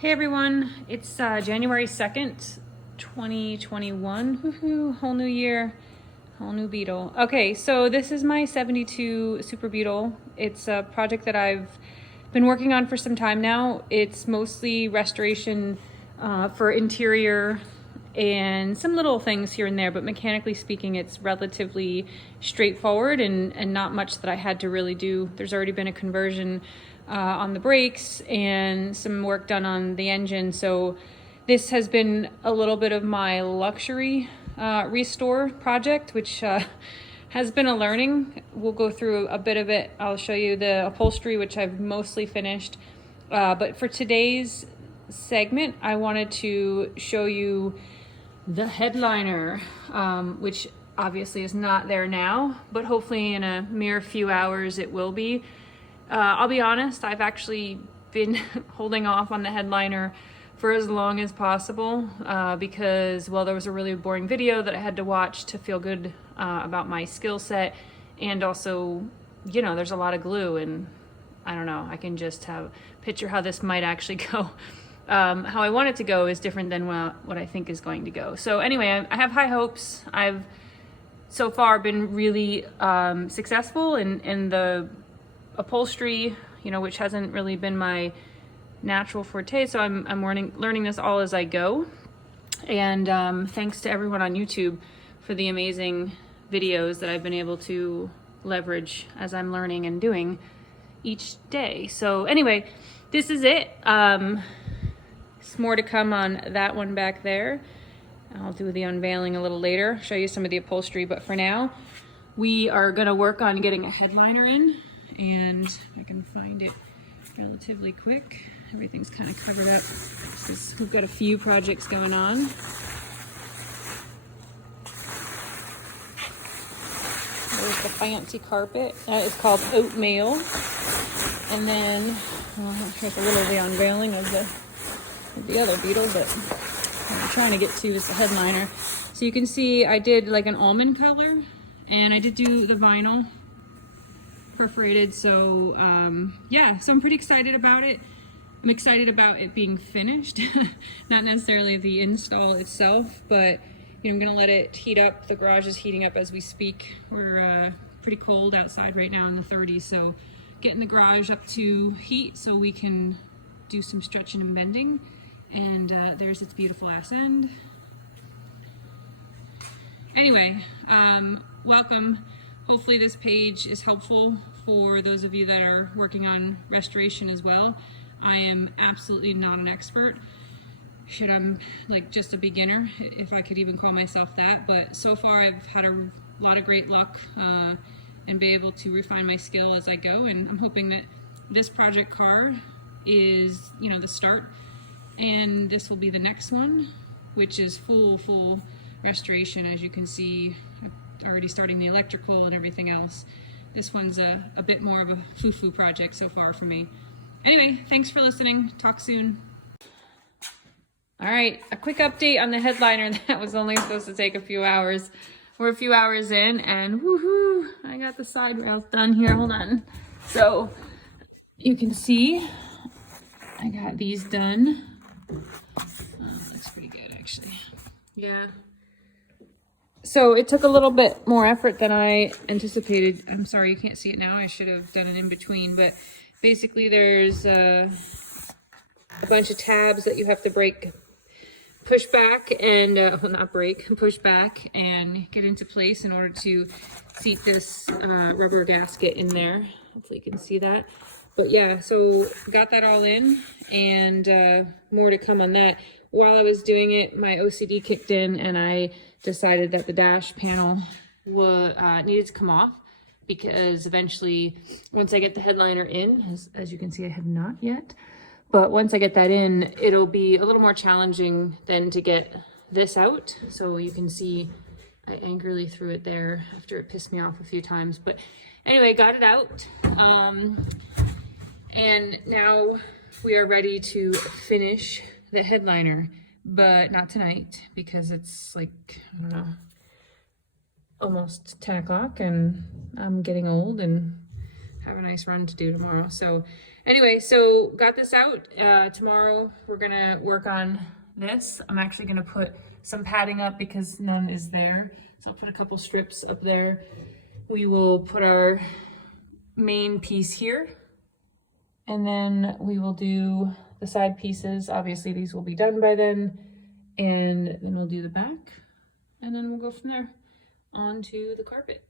Hey everyone, it's January 2nd, 2021. Woohoo, whole new year, whole new Beetle. Okay, so this is my 72 Super Beetle. It's a project that I've been working on for some time now. It's mostly restoration for interior and some little things here and there, but mechanically speaking, it's relatively straightforward and not much that I had to really do. There's already been a conversion on the brakes and some work done on the engine. So this has been a little bit of my luxury restore project, which has been a learning. We'll go through a bit of it. I'll show you the upholstery, which I've mostly finished. But for today's segment, I wanted to show you the headliner, which obviously is not there now, but hopefully in a mere few hours it will be. I'll be honest, I've actually been holding off on the headliner for as long as possible because, well, there was a really boring video that I had to watch to feel good about my skill set, and also, you know, there's a lot of glue, and I don't know, I can just picture how this might actually go. How I want it to go is different than what I think is going to go. So anyway, I have high hopes. I've so far been really successful in the upholstery, you know, which hasn't really been my natural forte. So I'm learning this all as I go. And thanks to everyone on YouTube for the amazing videos that I've been able to leverage as I'm learning and doing each day. So anyway, this is it. There's more to come on that one back there. I'll do the unveiling a little later, show you some of the upholstery, but for now, we are gonna work on getting a headliner in, and I can find it relatively quick. Everything's kind of covered up. We've got a few projects going on. There's the fancy carpet. That is called oatmeal. And then, well, here's a little of the unveiling of the other Beetle, but what I'm trying to get to is the headliner. So you can see I did like an almond color, and I did do the vinyl perforated. So yeah, so I'm pretty excited about it. I'm excited about it being finished, not necessarily the install itself, but you know, I'm gonna let it heat up. The garage is heating up as we speak. We're pretty cold outside right now in the 30s, so getting the garage up to heat so we can do some stretching and bending. And there's its beautiful ass end. Anyway, welcome. Hopefully this page is helpful for those of you that are working on restoration as well. I am absolutely not an expert. Shit, I'm like just a beginner, if I could even call myself that. But so far I've had a lot of great luck and be able to refine my skill as I go. And I'm hoping that this project car is, you know, the start. And this will be the next one, which is full restoration. As you can see, already starting the electrical and everything else. This one's a bit more of a foo-foo project so far for me. Anyway, thanks for listening. Talk soon. All right, a quick update on the headliner. That was only supposed to take a few hours. We're a few hours in, and woohoo, I got the side rails done here. Hold on. So you can see I got these done. That's pretty good, actually. Yeah. So it took a little bit more effort than I anticipated. I'm sorry you can't see it now. I should have done it in between, but basically there's a bunch of tabs that you have to push back and, well, not break, push back and get into place in order to seat this rubber gasket in there. Hopefully you can see that. But yeah, so got that all in, and more to come on that. While I was doing it, my OCD kicked in, and I decided that the dash panel needed to come off, because eventually, once I get the headliner in, as you can see, I have not yet, but once I get that in, it'll be a little more challenging than to get this out. So you can see I angrily threw it there after it pissed me off a few times. But anyway, got it out. And now we are ready to finish the headliner, but not tonight because it's like, I don't know, almost 10 o'clock and I'm getting old and have a nice run to do tomorrow. So anyway, so got this out. Tomorrow we're gonna work on this. I'm actually gonna put some padding up because none is there. So I'll put a couple strips up there. We will put our main piece here, and then we will do the side pieces. Obviously these will be done by then, and then we'll do the back, and then we'll go from there onto the carpet.